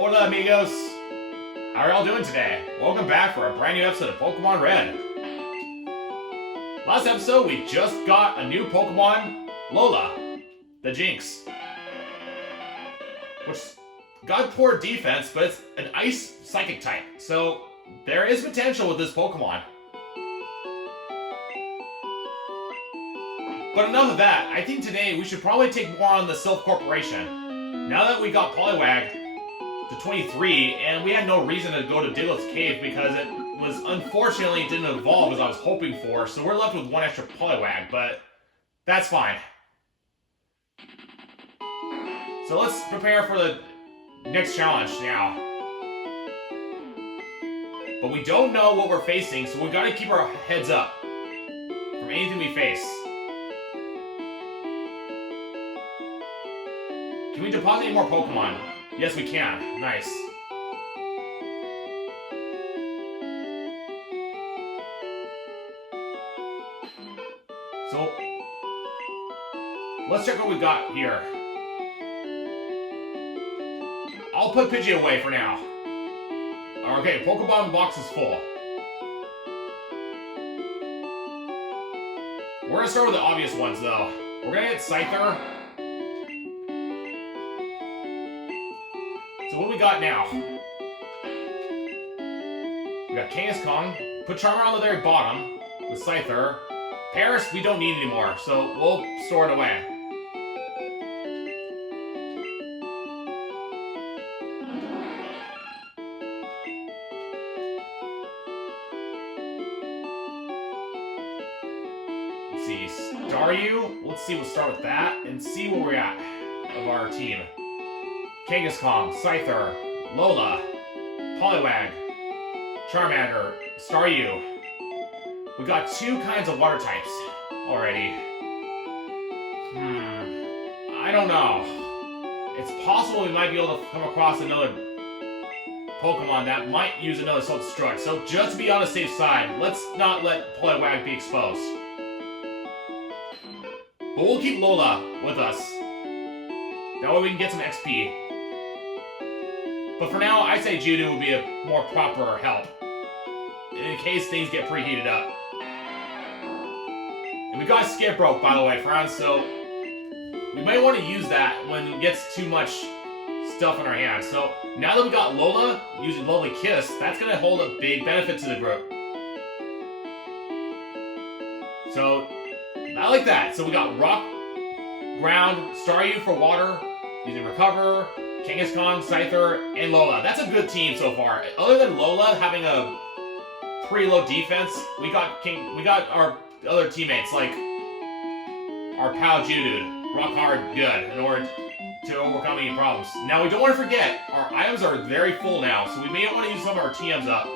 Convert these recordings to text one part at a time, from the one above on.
Hola amigos! How are y'all doing today? Welcome back for a brand new episode of Pokemon Red. Last episode we just got a new Pokemon, Lola, the Jinx. Which got poor defense, but it's an Ice Psychic type, so there is potential with this Pokemon. But enough of that, I think today we should probably take more on the Silph Corporation. Now that we got Poliwag to 23, and we had no reason to go to Diglett's Cave because it was unfortunately didn't evolve as I was hoping for, so we're left with one extra Poliwag, but that's fine. So let's prepare for the next challenge now. But we don't know what we're facing, so we gotta keep our heads up from anything we face. Can we deposit any more Pokemon? Yes, we can. Nice. So, let's check what we've got here. I'll put Pidgey away for now. Okay, Pokemon box is full. We're gonna start with the obvious ones, though. We're gonna get Scyther. So what do we got now? We got Kangaskhan. Put Charmer on the very bottom with Scyther. Paris we don't need anymore, so we'll store it away. Let's see, Staryu. Let's see, we'll start with that and see where we're at of our team. Kangaskhan, Scyther, Lola, Poliwag, Charmander, Staryu. We got two kinds of water types already. I don't know. It's possible we might be able to come across another Pokemon that might use another self-destruct. So just to be on the safe side, let's not let Poliwag be exposed. But we'll keep Lola with us. That way we can get some XP. But for now, I say Judo would be a more proper help, in case things get preheated up. And we got Skip Rope, by the way, friends, so we might want to use that when it gets too much stuff in our hands. So now that we got Lola using Lovely Kiss, that's going to hold a big benefit to the group. So I like that. So we got Rock, Ground, Staryu for water, using Recover, Kangaskhan, Scyther, and Lola. That's a good team so far. Other than Lola having a pretty low defense, we got our other teammates like our pal Judude, rock hard good in order to overcome any problems. Now we don't want to forget, our items are very full now, so we may want to use some of our TMs up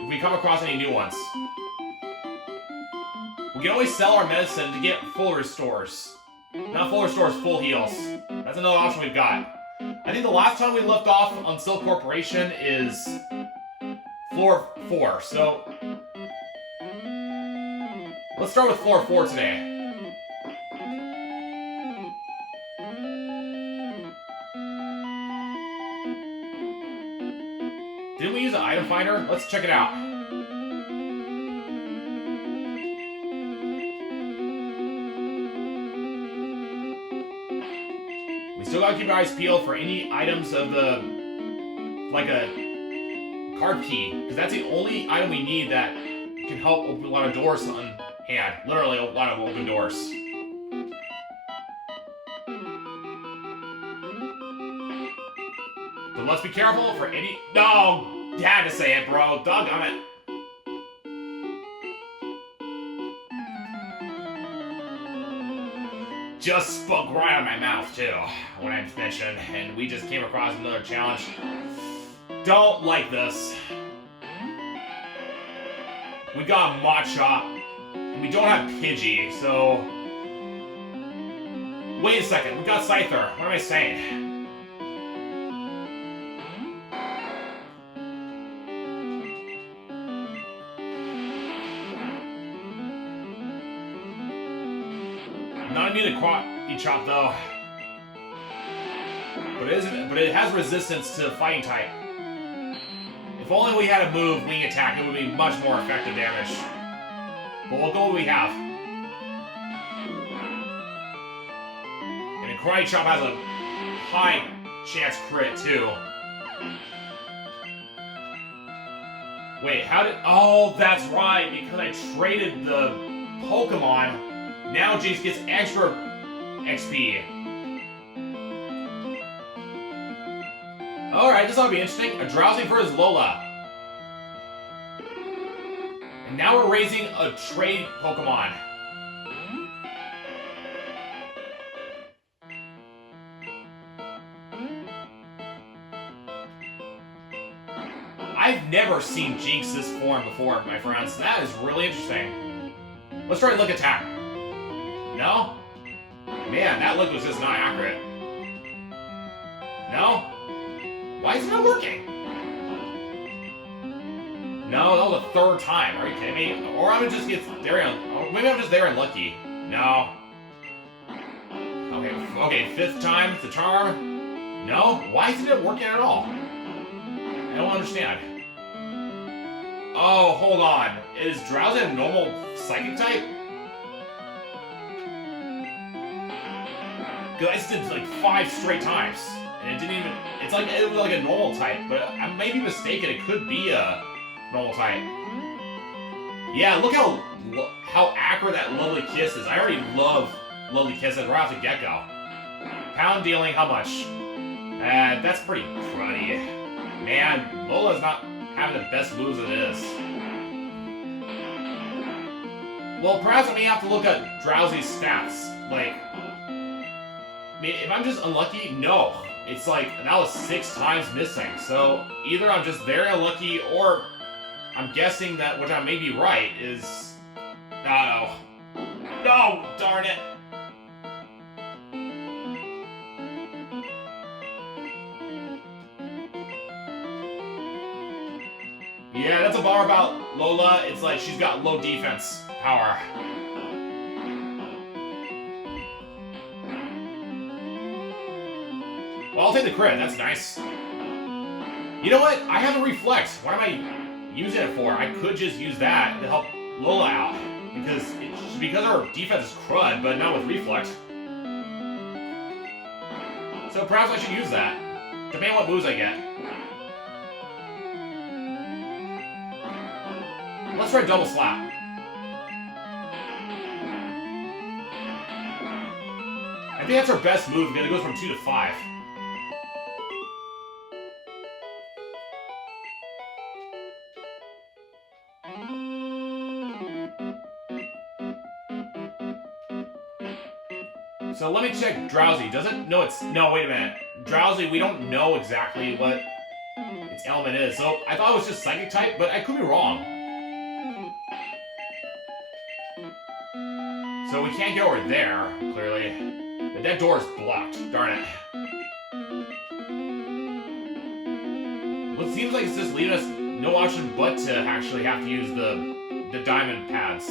if we come across any new ones. We can always sell our medicine to get full restores. Not full restores, full heals. That's another option we've got. I think the last time we left off on Silph Corporation is floor 4, so let's start with floor 4 today. Didn't we use an item finder? Let's check it out. Still gotta keep our eyes peeled for any items of the, like a card key, because that's the only item we need that can help open a lot of doors on hand. Literally a lot of open doors. But let's be careful for any... No! Had to say it, bro. Doggone it. Just spoke right out of my mouth, too, when I mentioned, and we just came across another challenge. Don't like this. We got a Machop, and we don't have Pidgey, so... Wait a second, we got Scyther. What am I saying? Not immune to Chop though. But it has resistance to fighting type. If only we had a move, wing attack, it would be much more effective damage. But we'll go what we have. And a Karate Chop has a high chance crit too. Wait, how did... Oh, that's right, because I traded the Pokemon, now Jinx gets extra XP. Alright, this ought to be interesting. A Drowsy versus Lola. And now we're raising a trade Pokemon. I've never seen Jinx this form before, my friends. That is really interesting. Let's try to look attack. No? Man, that look was just not accurate. No? Why is it not working? No, that was the third time. Are you kidding me? Or I'm just get very maybe I'm just very unlucky. No. Okay, fifth time, the charm. No? Why isn't it working at all? I don't understand. Oh, hold on. Is Drowsy a normal psychic type? Because I just did like 5 straight times. And it didn't even... It's like it was like a normal type, but I may be mistaken. It could be a normal type. Yeah, look how accurate that Lovely Kiss is. I already love Lovely Kisses right off the get-go. Pound dealing, how much? That's pretty cruddy. Man, Lola's not having the best moves it is. Well, perhaps I may have to look at Drowsy's stats. Like, I mean, if I'm just unlucky, no. It's like, that was 6 times missing. So, either I'm just very unlucky, or I'm guessing that, which I may be right, is... No. No! Darn it! Yeah, that's a bar about Lola. It's like she's got low defense power. Well, I'll take the crit. That's nice. You know what? I have a Reflect. What am I using it for? I could just use that to help Lola out. Because her defense is crud, but not with Reflect. So perhaps I should use that. Depending on what moves I get. Let's try Double Slap. I think that's her best move because it goes from 2 to 5. So let me check Drowsy. Does it? No, it's... No, wait a minute. Drowsy, we don't know exactly what its element is. So I thought it was just Psychic type, but I could be wrong. So we can't get over there, clearly. But that door is blocked. Darn it. Well, it seems like it's just leaving us no option but to actually have to use the diamond pads.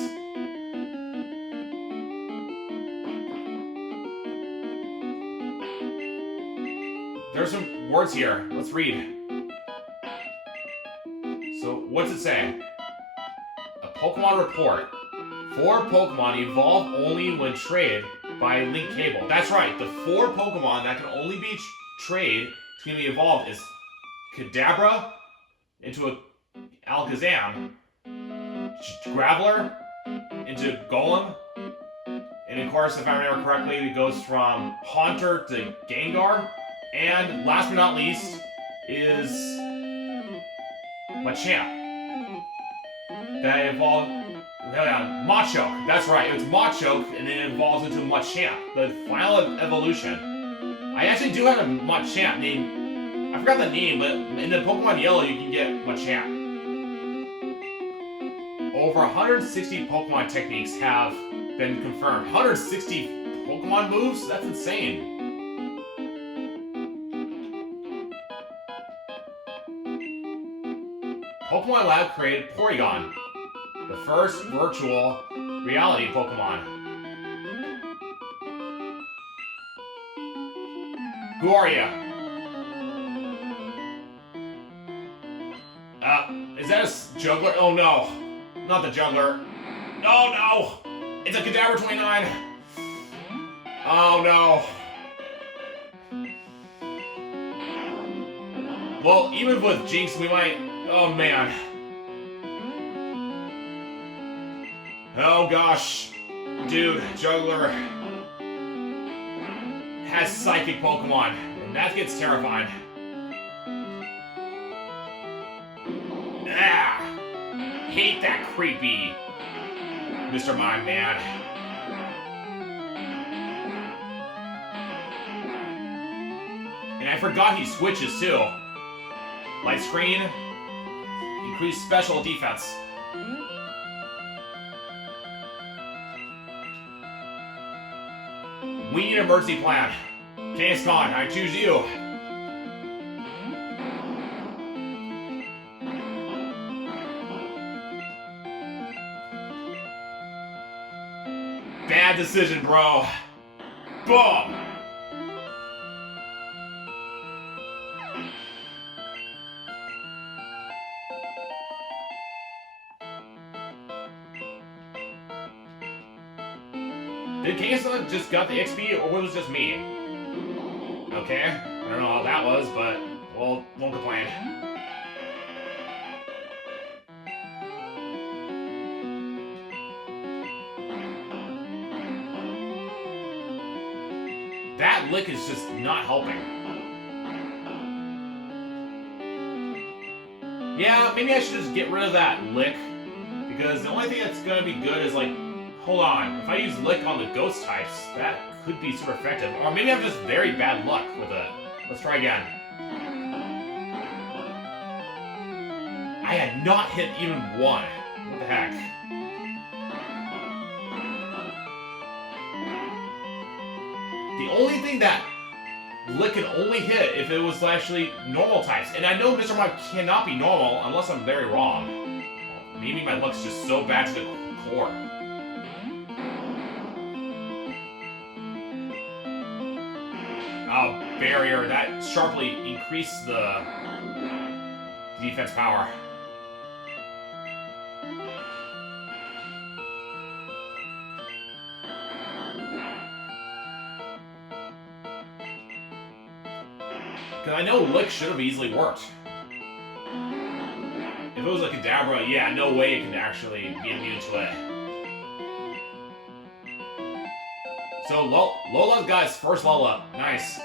There's some words here. Let's read. So, what's it say? A Pokemon report. 4 Pokemon evolve only when traded by link cable. That's right, the 4 Pokemon that can only be traded to be evolved is Kadabra into a Alakazam, Graveler into Golem, and of course, if I remember correctly, it goes from Haunter to Gengar, and last but not least is Machamp. That evolved... Machoke, that's right, it was Machoke, and then it evolves into Machamp, the final evolution. I actually do have a Machamp named, I forgot the name, but in the Pokemon Yellow you can get Machamp. Over 160 Pokemon techniques have been confirmed. 160 Pokemon moves? That's insane. Pokemon Lab created Porygon, the first virtual reality Pokemon. Who are you? Is that a juggler? Oh no. Not the juggler. Oh no! It's a Cadaver 29! Oh no. Well, even with Jinx, we might... Oh man. Oh gosh. Dude, juggler has psychic Pokemon, and that gets terrifying. Ah! Hate that creepy Mr. Mime Man. And I forgot he switches too. Light screen, increased special defense. We need an emergency plan. Kangaskhan, I choose you. Bad decision, bro. Boom. Did Kangaskhan just got the XP, or was it just me? Okay, I don't know how that was, but, well, won't complain. That lick is just not helping. Yeah, maybe I should just get rid of that lick, because the only thing that's gonna be good is, like, hold on, if I use lick on the ghost types, that could be super effective. Or maybe I have just very bad luck with it. Let's try again. I had not hit even one. What the heck? The only thing that lick can only hit if it was actually normal types. And I know Mr. Mime cannot be normal unless I'm very wrong. Maybe my luck's just so bad to the core. Barrier, that sharply increased the defense power. Because I know Lick should have easily worked. If it was a Kadabra, yeah, no way it can actually be immune to it. So Lola's got his first level up. Nice.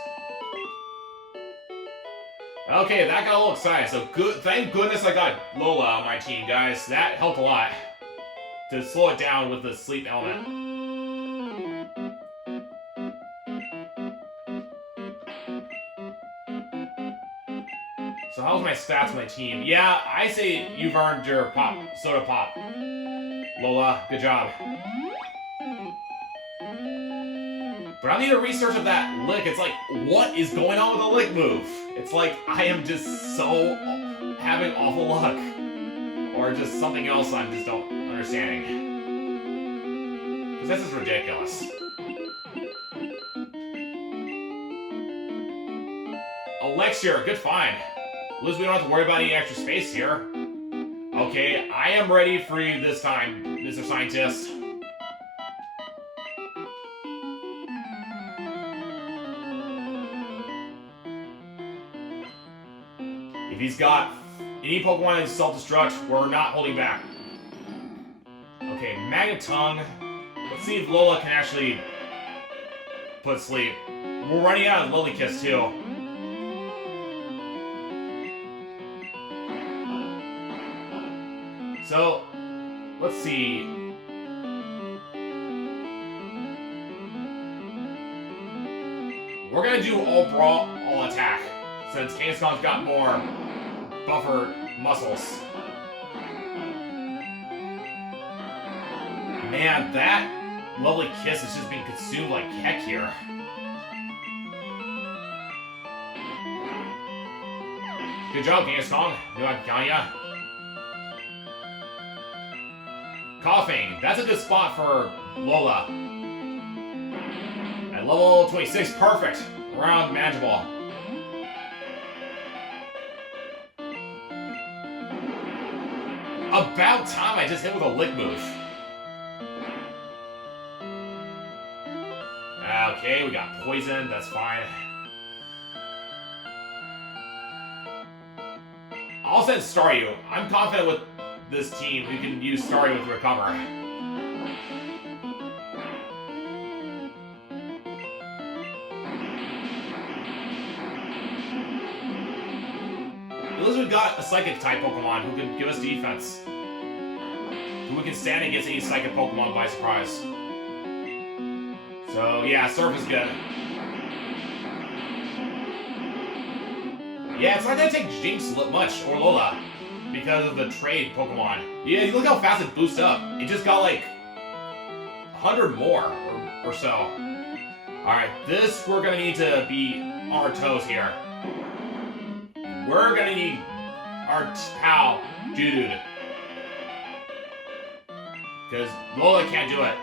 Okay, that got a little exciting. So good. Thank goodness I got Lola on my team, guys. That helped a lot to slow it down with the sleep element. So how's my stats on my team? Yeah, I say you've earned your soda pop. Lola, good job. But I need to research of that lick. It's like, what is going on with the lick move? It's like, I am just so having awful luck. Or just something else I'm just don't understanding. Because this is ridiculous. Elixir, good find. At least we don't have to worry about any extra space here. Okay, I am ready for you this time, Mr. Scientist. If he's got any Pokemon in self-destruct, we're not holding back. Okay, Magnet Tongue. Let's see if Lola can actually put sleep. We're running out of Lily Kiss too. So, let's see. We're gonna do all brawl, all attack, since Kangaskhan's got more buffer muscles. Man, that lovely kiss is just being consumed like heck here. Good job, Kangaskhan. Knew I'd count ya. Coughing. That's a good spot for Lola. At level 26, perfect. Around manageable. About time I just hit with a lick move. Okay, we got poison. That's fine. I'll send Staryu. I'm confident with this team we can use Staryu with Recover. At least we've got a Psychic-type Pokemon who can give us defense. Who we can stand against any Psychic Pokemon by surprise. So, yeah, Surf is good. Yeah, it's not gonna take Jinx much, or Lola, because of the trade Pokemon. Yeah, look how fast it boosts up. It just got like 100 more or so. Alright, this we're gonna need to be on our toes here. We're gonna need our pal, Judude. Because Lola can't do it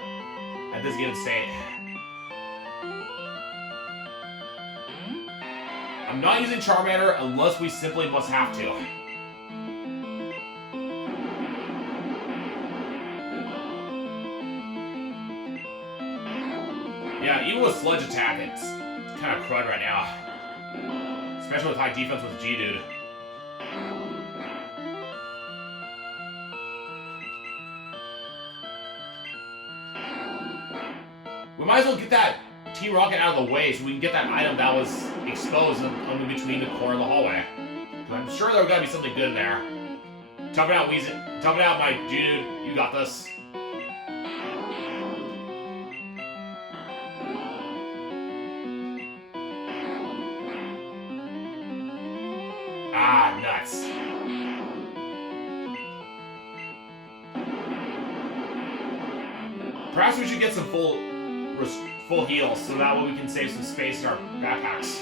at this given state. I'm not using Charmander unless we simply must have to. Yeah, even with Sludge Attack, it's kind of crud right now. Especially with high defense with G-Dude. We might as well get that Team Rocket out of the way so we can get that item that was exposed in between the core and the hallway. I'm sure there's gotta be something good in there. Tough it out, Weezing. Tough it out, my dude. You got this. Ah, nuts. Perhaps we should get some full heals, so that way we can save some space in our backpacks.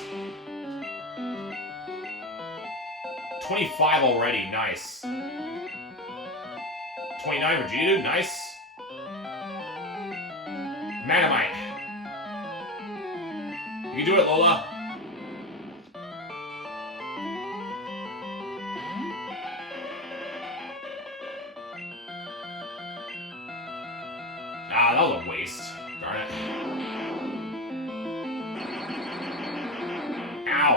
25 already, nice. 29 for G-Dude, nice. Magnemite. You can do it, Lola. Ah, that was a waste. Darn it. Ow.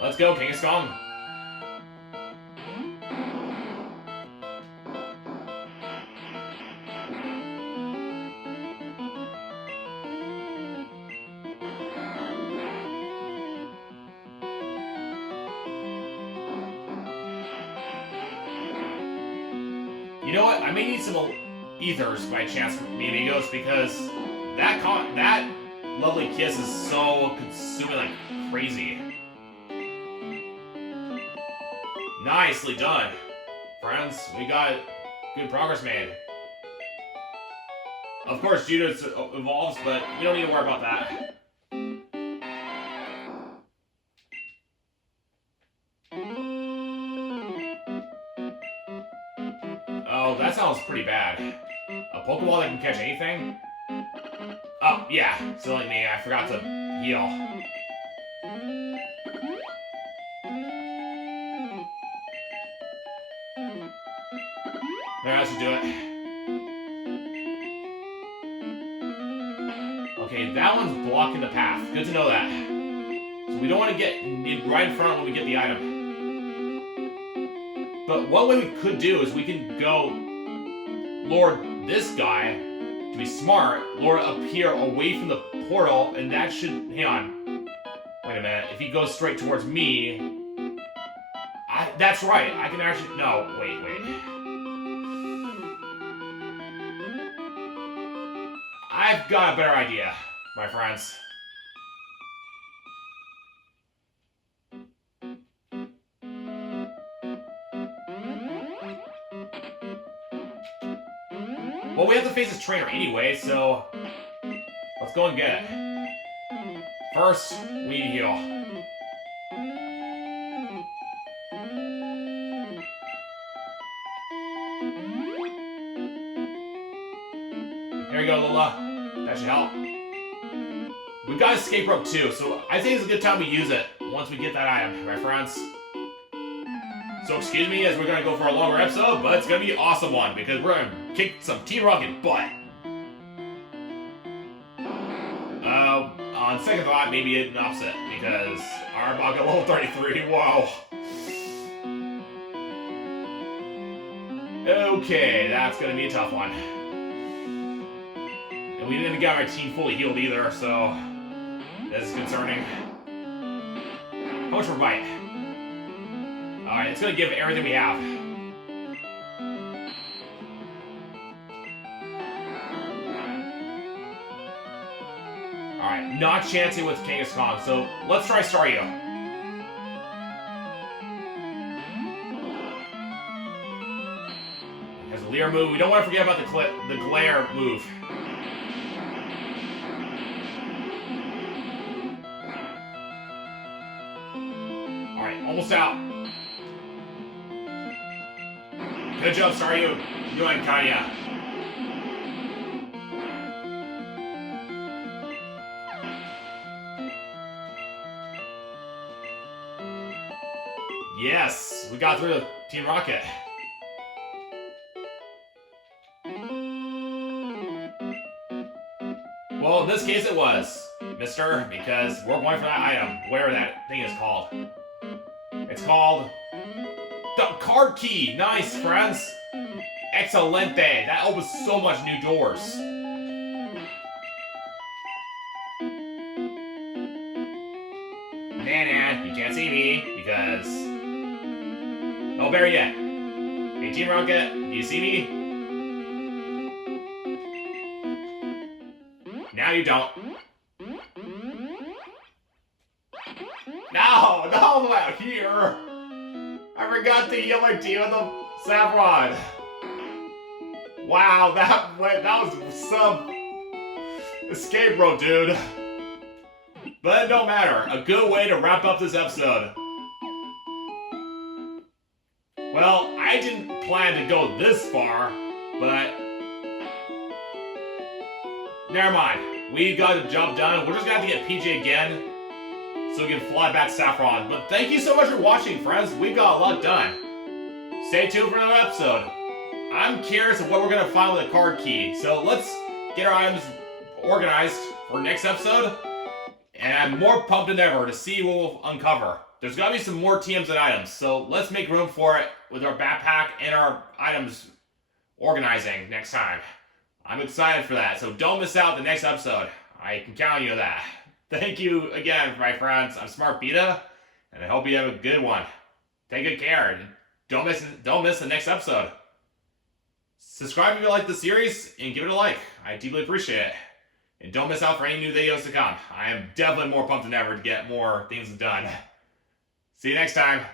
Let's go, Kangaskhan. You know what? I may need some ethers by chance, me amigos, because that lovely kiss is so consuming like crazy. Nicely done, friends. We got good progress made. Of course, Judo evolves, but we don't need to worry about that. Oh, that sounds pretty bad. A Pokeball that can catch anything? Oh, yeah. Silly me, I forgot to heal. Maybe I should do it. Okay, that one's blocking the path. Good to know that. So we don't want to get right in front when we get the item. But one way we could do is we can go lure this guy to be smart, lure up here away from the portal, and that should... Hang on. Wait a minute. If he goes straight towards me... That's right. I can actually... No, wait. I've got a better idea, my friends. Well, we have to face this trainer anyway, so let's go and get it. First, we need to heal. There you go, Lola. That should help. We've got escape rope too, so I think it's a good time to use it once we get that item, my friends. So excuse me as we're going to go for a longer episode, but it's going to be an awesome one because we're going to kick some Team Rocket butt. On second thought, maybe an opposite because our bug at level 33, whoa. Okay, that's going to be a tough one. And we didn't get our team fully healed either, so this is concerning. How much for bite? Alright, it's going to give everything we have. Alright, not chancing with Kangaskhan, so let's try Staryu. Has a Leer move. We don't want to forget about the glare move. Alright, almost out. Good job, Staryu. You and Kanya. Yes, we got through the Team Rocket. Well, in this case it was, mister, because we're going for that item, whatever that thing is called. It's called the card key. Nice, friends. Excelente. That opens so much new doors. Nah, you can't see me because... No bear yet. Hey, Team Rocket, do you see me? Now you don't. No, out here. I forgot to heal my team with the Saffron. Wow, that was some escape rope, dude. But it don't matter. A good way to wrap up this episode. Well, I didn't plan to go this far, but never mind. We got the job done. We're just gonna have to get PJ again so we can fly back to Saffron. But thank you so much for watching, friends. We got a lot done. Stay tuned for another episode. I'm curious of what we're gonna find with the card key. So let's get our items organized for next episode. And I'm more pumped than ever to see what we'll uncover. There's gotta be some more TMs and items, so let's make room for it with our backpack and our items organizing next time. I'm excited for that, so don't miss out the next episode. I can count on you on that. Thank you again, my friends. I'm Smart Beeta, and I hope you have a good one. Take good care. Don't miss the next episode. Subscribe if you like the series, and give it a like. I deeply appreciate it. And don't miss out for any new videos to come. I am definitely more pumped than ever to get more things done. See you next time.